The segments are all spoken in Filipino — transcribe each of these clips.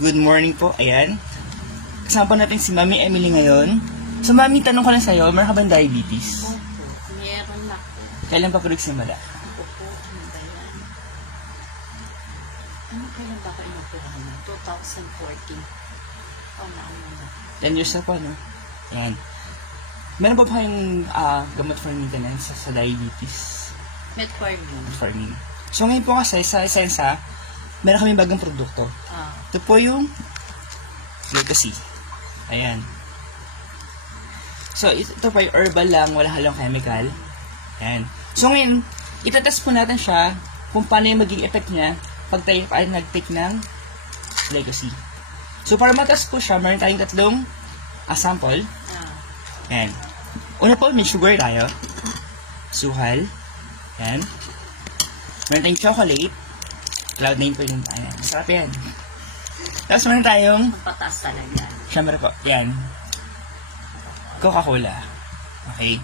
Good morning po, ayan. Kasama po natin si Mami Emily ngayon. So Mami, tanong ko lang sa'yo, meron ka bang diabetes? Opo, meron na po. Kailan pa po nagsimula? Opo, ano ba yan? Kailan ba ako inoperahan na? 2014. Na. 10 years na po, no? Ayan. Meron ba pa kayong gamot for maintenance sa diabetes? Metformin. Metformin. So ngayon po kasi sa Essensa, meron kami bagong produkto. Ito po yung Legacy. Ayan. So ito pa yung herbal lang, wala halong chemical. Ayan. So ngayon, itatest po natin siya kung paano yung magiging effect niya pag tayo ay nag-take ng Legacy. So para matest po siya, meron tayong tatlong sample. Ayan. Una po, may sugar tayo. Suhal. Ayan. Meron tayong chocolate. Cloud9 po yung ayan. Masarap yan. Tapos meron tayong Pataas talaga. syempre po, yan. Coca-Cola. Okay.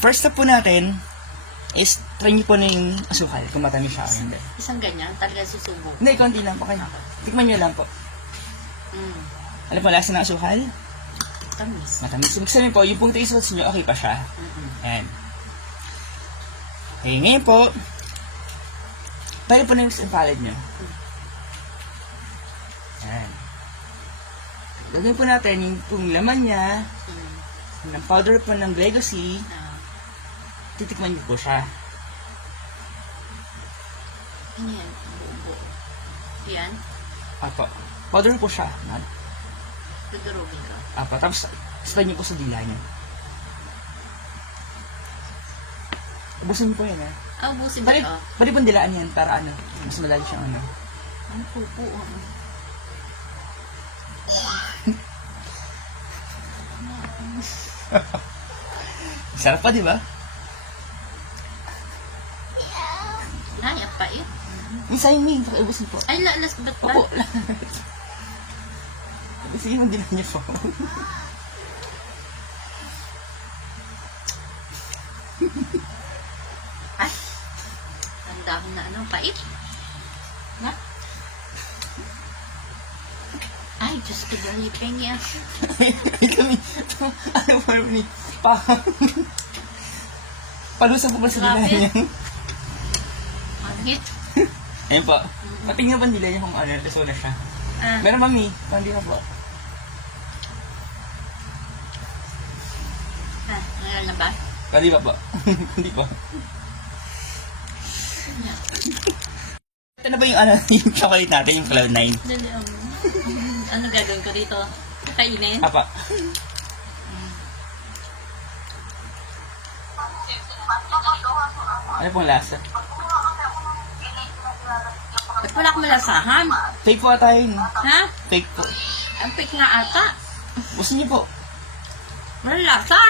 First step po natin is try niyo po na yung asukal kung matamis siya o hindi. Isang ganyan, talaga susubok. Hindi, konti lang po kayo. Tikman niyo lang po. Alam po lasa ng asukal? Tamis. Matamis. Ibig sabihin po, yung pong taste buds niyo, okay pa siya. Ayan. Okay, ngayon po, tayo po na yung palad niyo. Ayan. Gagawin po natin yung pong laman niya, ng powder po ng Legacy, titikman niyo po siya. Ano yan? Buo-buo. Yan? Apo. Powder po siya. Dudurugin ko. Apo. Tapos, stay niyo po sa dila niyo. Ubusin niyo po yan, eh. Busin ba ito? Pwede pong dilaan yan para ano, mas malali siyang ano. Ano po? Sarap pa, di ba? Ay, ang pait. Isa yung main, ubusin po. Ay, lalas ba't ba? Opo. Ubusin yung dila niyo po. Ay, ang dami na ano, pait. Na? Ay, Diyos ko, galipin niya. Kami, ano po ni, palusa po ba sa dila niya? Mangit. Ayun po. Patingnan po nila niya kung ano, reso na siya. Meron mami, hindi na po. Ngayon na ba? Hindi pa po. Hindi po. Ito na ba yung ano, yung chocolate natin, yung Cloud9? Dali, ano gagawin ko dito? Kainin? Apa. Ano pong lasa? Ba't wala akong malasahan? Fake po tayo. Ha? Fake po. Ang pik nga ata. Gusto niyo po. Wala lasa.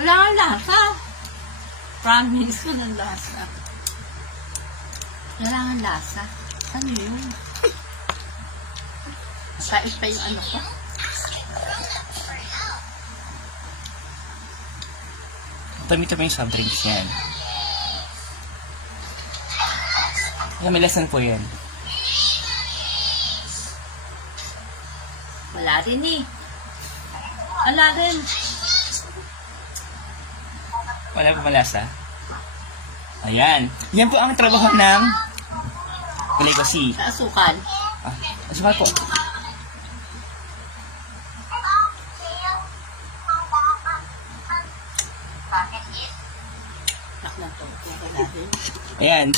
Wala kang lasa. Promise, walang lasa. Wala kang lasa. Ano yun? Pait pa yung ano ko. Pamito mo yung soft drinks yan. May lesson po yan. Wala rin eh. Wala rin. Wala po malasa. Ayan. Yan po ang trabaho ng Legacy. Sa asukal. Asukal po. Naklan to. Wala rin. Ayan.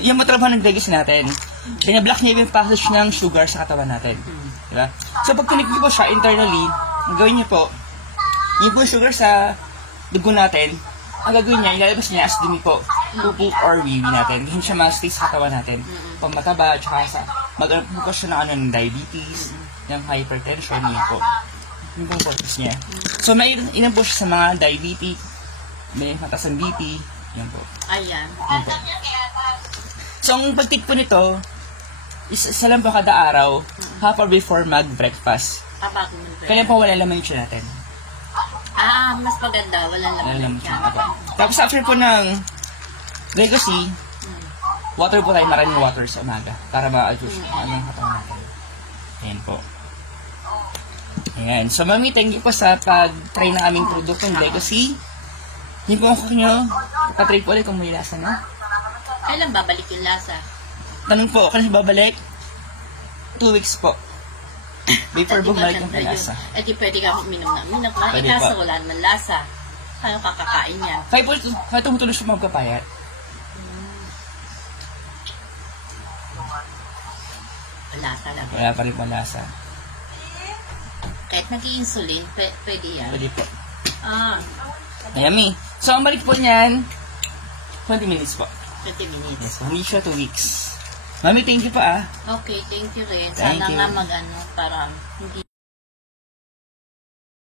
Yan po trabaho ng Legacy natin. Binablock niya yung passage ng sugar sa katawan natin. Diba? So pag tinik niyo po siya internally, ang gawin niyo po, yung po sugar sa dugo natin, ang gagawin niya, ilalabas niya as dumi po, pupo or wiwi natin. Hindi siya ma-stay sa katawan natin. Pamataba, tsaka sa mag-bukas siya ng, ano, ng diabetes, ng hypertension, yun po. Yun po ang purpose niya. So may ilan po siya sa mga diabetes, may mataas ang BP, yan po. Ayan. Yan po. So ang pag-take po nito, isa lang po kada araw, half hour before mag-breakfast. Bago mo ba? Kaya po wala laman yung tiyan natin. Mas maganda. Wala Wala naman laman yan. yung tiyan. Tapos after po ng Legacy, water po tayo, maraming water sa umaga para ma-adjust kung ano yung katawan natin. Ayan po. Ayan. So, Mami, thank you po sa pag-try ng aming produktong Legacy. Hindi po ako nyo, patry po ulit kung may lasa na. Kailan babalik yung lasa? Tanong po, kailan babalik? 2 weeks po. Before Edi bumalik ang maganda yun. lasa. Edi pwede ka uminom na. Uminom ka. Pwede Kaso pa. wala naman lasa. Paano kakakain yan? Kaya tumutuloy siya magkapayat. Lasa lang. Wala pa rin malasa. Kahit nag-insulin, pwede yan. Pwede po. Ah, Yummy. So, ang balik po niyan, 20 minutes po. 20 minutes. Yes, hindi siya 2 weeks. Mami, thank you pa ah. Okay, thank you rin. Thank Sana you. nga mag-ano, para hindi